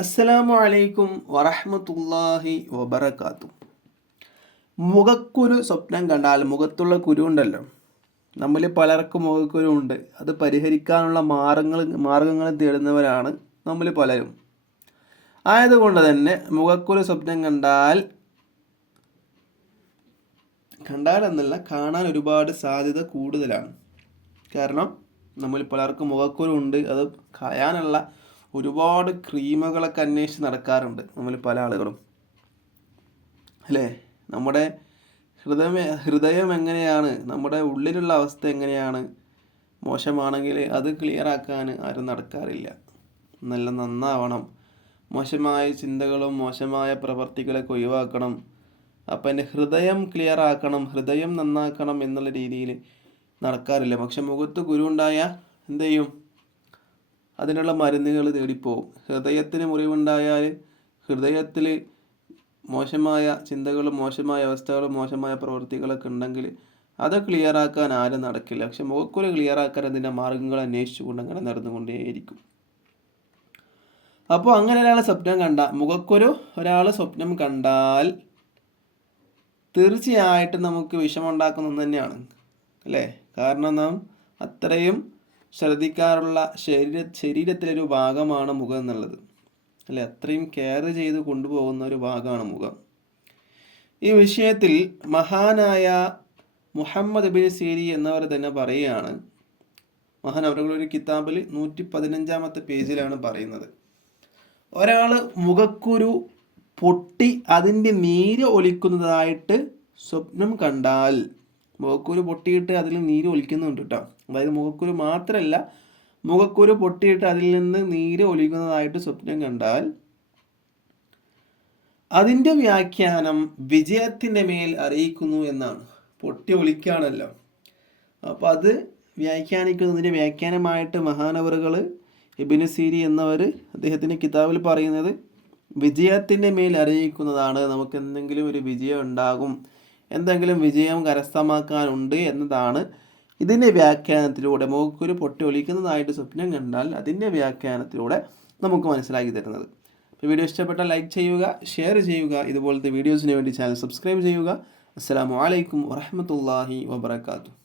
അസ്സലാമു അലൈക്കും വറഹ്മത്തുള്ളാഹി വബറകാതുഹു. മുഖക്കുരു സ്വപ്നം കണ്ടാൽ മുഖത്തുള്ള കുരു ഉണ്ടല്ലോ, നമ്മിൽ പലർക്കും മുഖക്കുരു ഉണ്ട്. അത് പരിഹരിക്കാനുള്ള മാർഗങ്ങൾ തേടുന്നവരാണ് നമ്മിൽ പലരും. ആയതുകൊണ്ട് തന്നെ മുഖക്കുരു സ്വപ്നം കണ്ടാൽ കാണാൻ ഒരുപാട് സാധ്യത കൂടുതലാണ്. കാരണം നമ്മിൽ പലർക്കും മുഖക്കുരു ഉണ്ട്. അത് കളയാനുള്ള ഒരുപാട് ക്രീമുകളൊക്കെ അന്വേഷിച്ച് നടക്കാറുണ്ട് നമ്മിൽ പല ആളുകളും, അല്ലേ? നമ്മുടെ ഹൃദയം എങ്ങനെയാണ്, നമ്മുടെ ഉള്ളിലുള്ള അവസ്ഥ എങ്ങനെയാണ് മോശമാണെങ്കിൽ അത് ക്ലിയർ ആക്കാൻ ആരും നടക്കാറില്ല. നല്ല നന്നാവണം, മോശമായ ചിന്തകളും മോശമായ പ്രവർത്തികളൊക്കെ ഒഴിവാക്കണം, അപ്പം എൻ്റെ ഹൃദയം ക്ലിയർ ആക്കണം, ഹൃദയം നന്നാക്കണം എന്നുള്ള രീതിയിൽ നടക്കാറില്ല. പക്ഷെ മുഖത്ത് കുരു ഉണ്ടായാൽ എന്ത് ചെയ്യും? അതിനുള്ള മരുന്നുകൾ തേടിപ്പോവും. ഹൃദയത്തിന് മുറിവുണ്ടായാൽ ഹൃദയത്തിൽ മോശമായ ചിന്തകളും മോശമായ അവസ്ഥകളും മോശമായ പ്രവൃത്തികളൊക്കെ ഉണ്ടെങ്കിൽ അത് ക്ലിയറാക്കാൻ ആരും നടക്കില്ല. പക്ഷെ മുഖക്കുരു ക്ലിയറാക്കാൻ അതിൻ്റെ മാർഗങ്ങൾ അന്വേഷിച്ചുകൊണ്ട് അങ്ങനെ നടന്നുകൊണ്ടേയിരിക്കും. അപ്പോൾ അങ്ങനെ ഒരാൾ സ്വപ്നം കണ്ടാൽ തീർച്ചയായിട്ടും നമുക്ക് വിഷമുണ്ടാക്കുന്ന ഒന്ന് തന്നെയാണ്, അല്ലേ? കാരണം നാം അത്രയും ശ്രദ്ധിക്കാറുള്ള ശരീരത്തിലൊരു ഭാഗമാണ് മുഖം എന്നുള്ളത്, അല്ലെ? അത്രയും കെയർ ചെയ്ത് കൊണ്ടുപോകുന്ന ഒരു ഭാഗമാണ് മുഖം. ഈ വിഷയത്തിൽ മഹാനായ മുഹമ്മദ് ഇബ്നു സീരി എന്നവർ തന്നെ പറയുകയാണ്. അവരുടെ ഒരു കിതാബിൽ 115-ാമത്തെ പേജിലാണ് പറയുന്നത്, ഒരാൾ മുഖക്കുരു പൊട്ടി അതിൻ്റെ നീര് ഒലിക്കുന്നതായിട്ട് സ്വപ്നം കണ്ടാൽ, മുഖക്കുരു പൊട്ടിയിട്ട് അതിൽ നീര് ഒലിക്കുന്നുണ്ട് കേട്ടോ. അതായത് മുഖക്കുരു മാത്രമല്ല, മുഖക്കുരു പൊട്ടിയിട്ട് അതിൽ നിന്ന് നീര് ഒലിക്കുന്നതായിട്ട് സ്വപ്നം കണ്ടാൽ അതിൻ്റെ വ്യാഖ്യാനം വിജയത്തിൻ്റെ മേൽ അറിയിക്കുന്നു എന്നാണ്. പൊട്ടി ഒലിക്കുകയാണല്ലോ, അപ്പോൾ അത് വ്യാഖ്യാനിക്കുന്നതിൻ്റെ വ്യാഖ്യാനമായിട്ട് മഹാനവറുകൾ ഇബ്നു സീരി എന്നവർ അദ്ദേഹത്തിൻ്റെ കിതാബിൽ പറയുന്നത് വിജയത്തിൻ്റെ മേൽ അറിയിക്കുന്നതാണ്. നമുക്ക് എന്തെങ്കിലും ഒരു വിജയം ഉണ്ടാകും, എന്തെങ്കിലും വിജയം കരസ്ഥമാക്കാനുണ്ട് എന്നതാണ് ഇതിൻ്റെ വ്യാഖ്യാനത്തിലൂടെ, മുഖക്കുരു പൊട്ടി ഒലിക്കുന്നതായിട്ട് സ്വപ്നം കണ്ടാൽ അതിൻ്റെ വ്യാഖ്യാനത്തിലൂടെ നമുക്ക് മനസ്സിലാക്കി തരുന്നത്. അപ്പോൾ വീഡിയോ ഇഷ്ടപ്പെട്ടാൽ ലൈക്ക് ചെയ്യുക, ഷെയർ ചെയ്യുക. ഇതുപോലത്തെ വീഡിയോസിന് വേണ്ടി ചാനൽ സബ്സ്ക്രൈബ് ചെയ്യുക. അസ്സലാമു അലൈക്കും വറഹ്മത്തുള്ളാഹി വബറകാതുഹു.